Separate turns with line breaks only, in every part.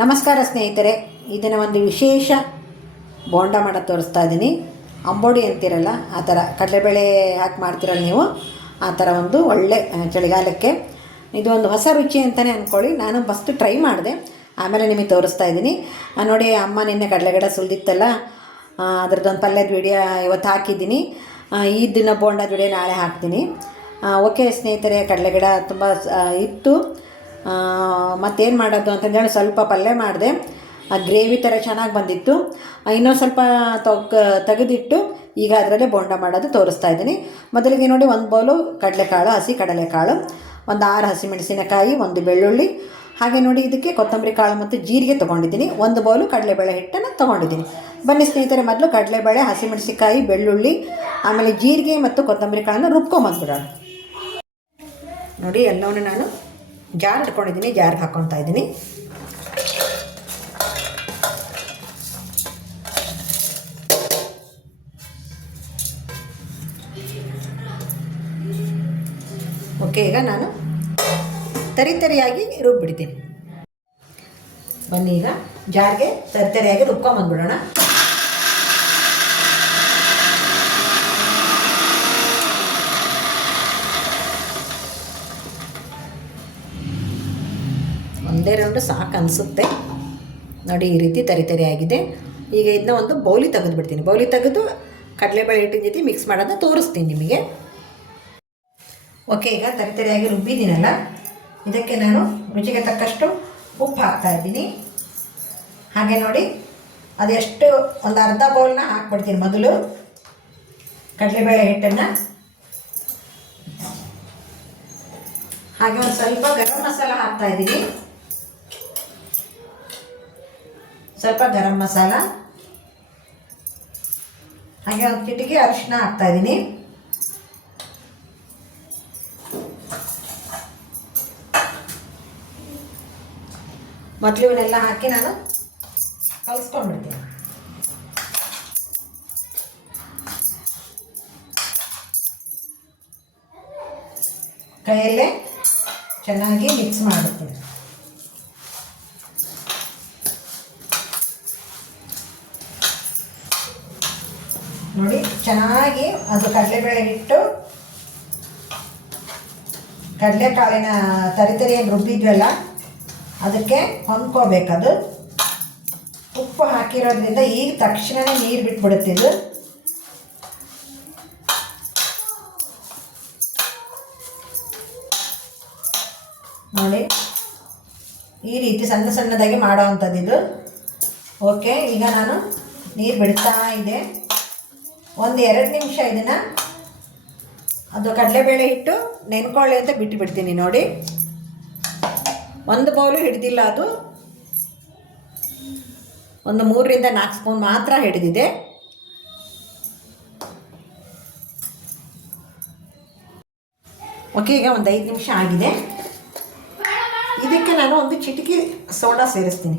ನಮಸ್ಕಾರ ಸ್ನೇಹಿತರೆ ಇದನ್ನು ಒಂದು ವಿಶೇಷ ಬೋಂಡ ಮಾಡ ತೋರಿಸ್ತಾ ಇದ್ದೀನಿ ಅಂಬೋಡಿ ಅಂತೀರಲ್ಲ, ಆ ಥರ ಕಡಲೆಬೇಳೆ ಹಾಕಿ ಮಾಡ್ತೀರಲ್ಲ ನೀವು, ಆ ಥರ ಒಂದು ಒಳ್ಳೆ ಚಳಿಗಾಲಕ್ಕೆ. ಇದು ಒಂದು ಹೊಸ ರುಚಿ ಅಂತಲೇ ಅಂದ್ಕೊಳ್ಳಿ ನಾನು ಫಸ್ಟ್ ಟ್ರೈ ಮಾಡಿದೆ, ಆಮೇಲೆ ನಿಮಗೆ ತೋರಿಸ್ತಾ ಇದ್ದೀನಿ ನೋಡಿ, ಅಮ್ಮ ನಿನ್ನೆ ಕಡಲೆಗಡ ಸುಲಿದಿತ್ತಲ್ಲ ಅದ್ರದ್ದೊಂದು ಪಲ್ಯದ ವಿಡಿಯೋ ಇವತ್ತು ಹಾಕಿದ್ದೀನಿ. ಈ ದಿನ ಬೋಂಡದ ವಿಡಿಯೋ ನಾಳೆ ಹಾಕ್ತೀನಿ. ಓಕೆ ಸ್ನೇಹಿತರೆ ಕಡಲೆಗಿಡ ತುಂಬ ಇತ್ತು. ಮತ್ತೇನು ಮಾಡೋದು ಅಂತಂದೇಳಿ ಸ್ವಲ್ಪ ಪಲ್ಯ ಮಾಡಿದೆ. ಆ ಗ್ರೇವಿ ಥರ ಚೆನ್ನಾಗಿ ಬಂದಿತ್ತು. ಇನ್ನೊಂದು ಸ್ವಲ್ಪ ತೊಗ್ ತೆಗೆದಿಟ್ಟು ಈಗ ಅದರಲ್ಲೇ ಬೋಂಡ ಮಾಡೋದು ತೋರಿಸ್ತಾ ಇದ್ದೀನಿ. ಮೊದಲಿಗೆ ನೋಡಿ ಒಂದು ಬೌಲು ಕಡಲೆಕಾಳು, ಹಸಿ ಕಡಲೆಕಾಳು, ಒಂದು ಆರು ಹಸಿಮೆಣಸಿನಕಾಯಿ, ಒಂದು ಬೆಳ್ಳುಳ್ಳಿ. ಹಾಗೆ ನೋಡಿ ಇದಕ್ಕೆ ಕೊತ್ತಂಬರಿ ಕಾಳು ಮತ್ತು ಜೀರಿಗೆ ತೊಗೊಂಡಿದ್ದೀನಿ. ಒಂದು ಬೌಲು ಕಡಲೆಬೇಳೆ ಹಿಟ್ಟನ್ನು ತೊಗೊಂಡಿದ್ದೀನಿ. ಬನ್ನಿ ಸ್ನೇಹಿತರೆ, ಮೊದಲು ಕಡಲೆಬೇಳೆ, ಹಸಿಮೆಣಸಿನಕಾಯಿ, ಬೆಳ್ಳುಳ್ಳಿ, ಆಮೇಲೆ ಜೀರಿಗೆ ಮತ್ತು ಕೊತ್ತಂಬರಿ ಕಾಳನ್ನು ರುಬ್ಕೊಂಬಂದ್ಬಿಡೋಣ ನೋಡಿ ಎಲ್ಲವನ್ನು ನಾನು ಜಾರ್ ಇಟ್ಕೊಂಡಿದ್ದೀನಿ ಜಾರ್ಗೆ ಹಾಕ್ಕೊತಾ ಇದ್ದೀನಿ. ಓಕೆ ಈಗ ನಾನು ತರಿ ತರಿಯಾಗಿ ರುಬ್ಬಿಡ್ತೀನಿ. ಬನ್ನಿ ಈಗ ಜಾರ್ಗೆ ತರಿ ತರಿಯಾಗಿ ರುಬ್ಕೊಂಬಂದ್ಬಿಡೋಣ ರೌಂಡು ಸಾಕು ಅನಿಸುತ್ತೆ. ನೋಡಿ, ಈ ರೀತಿ ತರಿ ತರಿ ಆಗಿದೆ. ಈಗ ಇದನ್ನ ಒಂದು ಬೌಲಿ ತೆಗೆದು ಬಿಡ್ತೀನಿ. ಬೌಲಿ ತೆಗೆದು ಕಡಲೆಬೇಳೆ ಹಿಟ್ಟಿನ ಜೊತೆ ಮಿಕ್ಸ್ ಮಾಡೋದನ್ನ ತೋರಿಸ್ತೀನಿ ನಿಮಗೆ. ಓಕೆ ಈಗ ತರಿ ತರಿಯಾಗಿ ರುಬ್ಬಿದ್ದೀನಲ್ಲ? ಇದಕ್ಕೆ ನಾನು ರುಚಿಗೆ ತಕ್ಕಷ್ಟು ಉಪ್ಪು ಹಾಕ್ತಾ ಇದ್ದೀನಿ. ಹಾಗೆ ನೋಡಿ ಅದೆಷ್ಟು ಒಂದು ಅರ್ಧ ಬೌಲ್ನ ಹಾಕ್ಬಿಡ್ತೀನಿ ಮೊದಲು. ಕಡಲೆಬೇಳೆ ಹಿಟ್ಟನ್ನು. ಹಾಗೆ ಒಂದು ಸ್ವಲ್ಪ ಗರಂ ಮಸಾಲ ಹಾಕ್ತಾ ಇದ್ದೀನಿ. ಸ್ವಲ್ಪ ಗರಂ ಮಸಾಲ. ಹಾಗೆ ಒಂದು ಚಿಟಿಕೆ ಅರಿಶಿನ ಹಾಕ್ತಾ ಇದ್ದೀನಿ. ಮೊದಲು ಇವನ್ನೆಲ್ಲ ಹಾಕಿ ನಾನು ಕಲಿಸ್ಕೊಂಡ್ಬಿಡ್ತೀನಿ ಕೈಯಲ್ಲೇ ಚೆನ್ನಾಗಿ ಮಿಕ್ಸ್ ಮಾಡುತ್ತೀನಿ ನೋಡಿ ಚೆನ್ನಾಗಿ ಅದು ಕಡಲೆಬೇಳೆ ಹಿಟ್ಟು, ಕಡಲೆಕಾಳಿನ ತರಿತರಿಯನ್ನು ರುಬ್ಬಿದ್ವಲ್ಲ, ಅದಕ್ಕೆ ಹೊಂದ್ಕೋಬೇಕದು ಉಪ್ಪು ಹಾಕಿರೋದ್ರಿಂದ ಈಗ ತಕ್ಷಣವೇ ನೀರು ಬಿಟ್ಬಿಡುತ್ತೆ ಇದು. ನೋಡಿ, ಈ ರೀತಿ ಸಣ್ಣ ಸಣ್ಣದಾಗಿ ಮಾಡೋವಂಥದ್ದು ಇದು ಓಕೆ ಈಗ ನಾನು ನೀರು ಬಿಡ್ತಾ ಇದೆ. ಒಂದು ಎರಡು ನಿಮಿಷ ಇದನ್ನು ಅದು ಕಡಲೆಬೇಳೆ ಹಿಟ್ಟು ನೆನ್ಕೊಳ್ಳಿ ಅಂತ ಬಿಟ್ಟು ಬಿಡ್ತೀನಿ ನೋಡಿ. ಒಂದು ಬೌಲು ಹಿಡಿದಿಲ್ಲ ಅದು. ಒಂದು ಮೂರರಿಂದ ನಾಲ್ಕು ಸ್ಪೂನ್ ಮಾತ್ರ ಹಿಡಿದಿದೆ. ಓಕೆ, ಈಗ ಒಂದು ಐದು ನಿಮಿಷ ಆಗಿದೆ. ಇದಕ್ಕೆ ನಾನು ಒಂದು ಚಿಟಿಕೆ ಸೋಡಾ ಸೇರಿಸ್ತೀನಿ.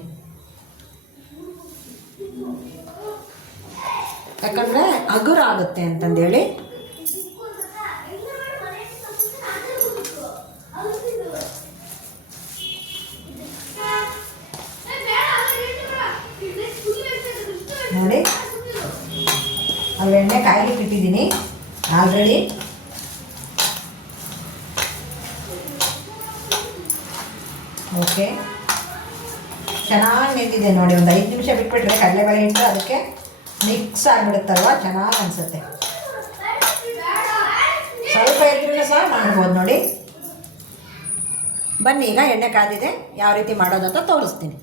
ಯಾಕಂದರೆ ಹಗುರ ಆಗುತ್ತೆ ಅಂತಂದೇಳಿ ನೋಡಿ. ಅಲ್ಲಿ ಎಣ್ಣೆ ಕಾಯ್ಲಿಕ್ಕೆ ಇಟ್ಟಿದ್ದೀನಿ. ಆಲ್ರೆಡಿ. ಓಕೆ. ಚೆನ್ನಾಗಿ ನೆಂದಿದೆ ನೋಡಿ, ಒಂದು ಐದು ನಿಮಿಷ ಬಿಟ್ಬಿಟ್ರೆ ಕಡಲೆಬೇಳೆ ಇಟ್ಟು ಅದಕ್ಕೆ ಮಿಕ್ಸ್ ಆಗಿಬಿಡುತ್ತಲ್ವ ಚೆನ್ನಾಗಿ ಅನಿಸುತ್ತೆ. ಸ್ವಲ್ಪ ಇದ್ರೂ ಸಹ ಮಾಡ್ಬೋದು ನೋಡಿ. ಬನ್ನಿ, ಈಗ ಎಣ್ಣೆ ಕಾದಿದೆ. ಯಾವ ರೀತಿ ಮಾಡೋದು ಅಂತ ತೋರಿಸ್ತೀನಿ.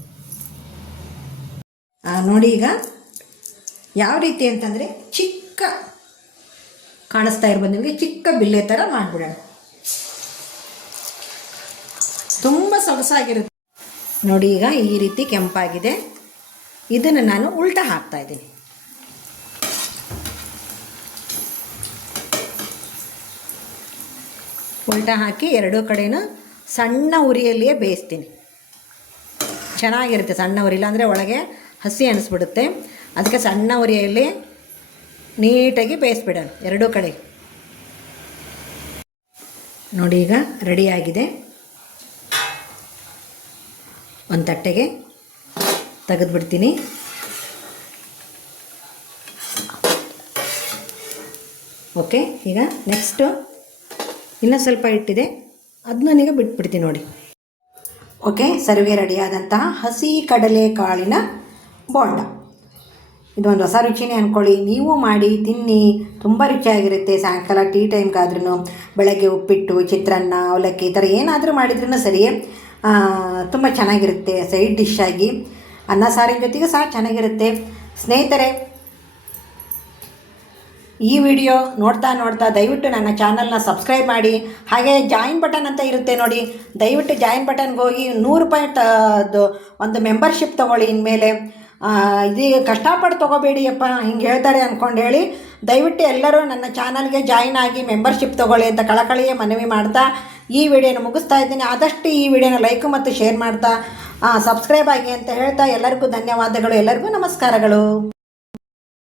ನೋಡಿ ಈಗ ಯಾವ ರೀತಿ ಅಂತಂದರೆ ಚಿಕ್ಕ ಕಾಣಿಸ್ತಾ ಇರ್ಬೋದು. ನಿಮಗೆ ಚಿಕ್ಕ ಬಿಲ್ಲೆ ಥರ ಮಾಡಿಬಿಡೋಣ. ತುಂಬ ಸೊಗಸಾಗಿರುತ್ತೆ. ನೋಡಿ ಈಗ ಈ ರೀತಿ ಕೆಂಪಾಗಿದೆ. ಇದನ್ನು ನಾನು ಉಲ್ಟಾ ಹಾಕ್ತಾ ಇದ್ದೀನಿ. ಉಲ್ಟಾ ಹಾಕಿ ಎರಡೂ ಕಡೆಯೂ ಸಣ್ಣ ಉರಿಯಲ್ಲಿಯೇ ಬೇಯಿಸ್ತೀನಿ. ಚೆನ್ನಾಗಿರುತ್ತೆ ಸಣ್ಣ ಉರಿ, ಇಲ್ಲಾಂದರೆ ಒಳಗೆ ಹಸಿ ಅನಿಸ್ಬಿಡುತ್ತೆ. ಅದಕ್ಕೆ ಸಣ್ಣ ಉರಿಯಲ್ಲಿ ನೀಟಾಗಿ ಬೇಯಿಸ್ಬಿಡೋಣ ಎರಡೂ ಕಡೆ. ನೋಡಿ ಈಗ ರೆಡಿಯಾಗಿದೆ ಒಂದು ತಟ್ಟೆಗೆ ತೆಗೆದುಬಿಡ್ತೀನಿ. ಓಕೆ, ಈಗ ನೆಕ್ಸ್ಟು ಇನ್ನೂ ಸ್ವಲ್ಪ ಇಟ್ಟಿದೆ. ಅದನ್ನ ಈಗ ಬಿಟ್ಬಿಡ್ತೀನಿ ನೋಡಿ. ಓಕೆ ಸರ್ವೆ ರೆಡಿಯಾದಂತಹ ಹಸಿ ಕಡಲೆ ಕಾಳಿನ ಬೋಂಡ. ಇದೊಂದು ಹೊಸ ರುಚಿನೇ ಅಂದ್ಕೊಳ್ಳಿ ನೀವು ಮಾಡಿ, ತಿನ್ನಿ. ತುಂಬ ರುಚಿಯಾಗಿರುತ್ತೆ. ಸಾಯಂಕಾಲ ಟೀ ಟೈಮ್ಗಾದ್ರೂ ಬೆಳಗ್ಗೆ ಉಪ್ಪಿಟ್ಟು, ಚಿತ್ರಾನ್ನ, ಅವಲಕ್ಕಿ ಈ ಥರ ಏನಾದರೂ ಮಾಡಿದ್ರೂ ಸರಿ ತುಂಬ ಚೆನ್ನಾಗಿರುತ್ತೆ. ಸೈಡ್ ಡಿಶ್ ಆಗಿ ಅನ್ನ ಸಾರಿನ ಜೊತೆಗೂ ಸಹ ಚೆನ್ನಾಗಿರುತ್ತೆ. ಸ್ನೇಹಿತರೆ ಈ ವಿಡಿಯೋ ನೋಡ್ತಾ ನೋಡ್ತಾ ದಯವಿಟ್ಟು ನನ್ನ ಚಾನಲ್ನ ಸಬ್ಸ್ಕ್ರೈಬ್ ಮಾಡಿ, ಹಾಗೆ ಜಾಯಿನ್ ಬಟನ್ ಅಂತ ಇರುತ್ತೆ ನೋಡಿ. ದಯವಿಟ್ಟು ಜಾಯಿನ್ ಬಟನ್ಗೆ ಹೋಗಿ ನೂರು ರೂಪಾಯಿ ತ ಒಂದು ಮೆಂಬರ್ಶಿಪ್ ತೊಗೊಳ್ಳಿ ಇನ್ಮೇಲೆ. ಇದು ಕಷ್ಟಪಟ್ಟು ತೊಗೋಬೇಡಿಯಪ್ಪ, ಹಿಂಗೆ ಹೇಳ್ತಾರೆ ಅಂದ್ಕೊಂಡು ಹೇಳಿ. ದಯವಿಟ್ಟು ಎಲ್ಲರೂ ನನ್ನ ಚಾನಲ್ಗೆ ಜಾಯಿನ್ ಆಗಿ ಮೆಂಬರ್ಶಿಪ್ ತೊಗೊಳ್ಳಿ ಅಂತ ಕಳಕಳಿಯೇ ಮನವಿ ಮಾಡ್ತಾ ಈ ವಿಡಿಯೋನ ಮುಗಿಸ್ತಾ ಇದ್ದೀನಿ. ಆದಷ್ಟು ಈ ವಿಡಿಯೋನ ಲೈಕ್ ಮತ್ತು ಶೇರ್ ಮಾಡ್ತಾ ಸಬ್ಸ್ಕ್ರೈಬ್ ಆಗಿ ಅಂತ ಹೇಳ್ತಾ ಎಲ್ಲರಿಗೂ ಧನ್ಯವಾದಗಳು. ಎಲ್ಲರಿಗೂ ನಮಸ್ಕಾರಗಳು.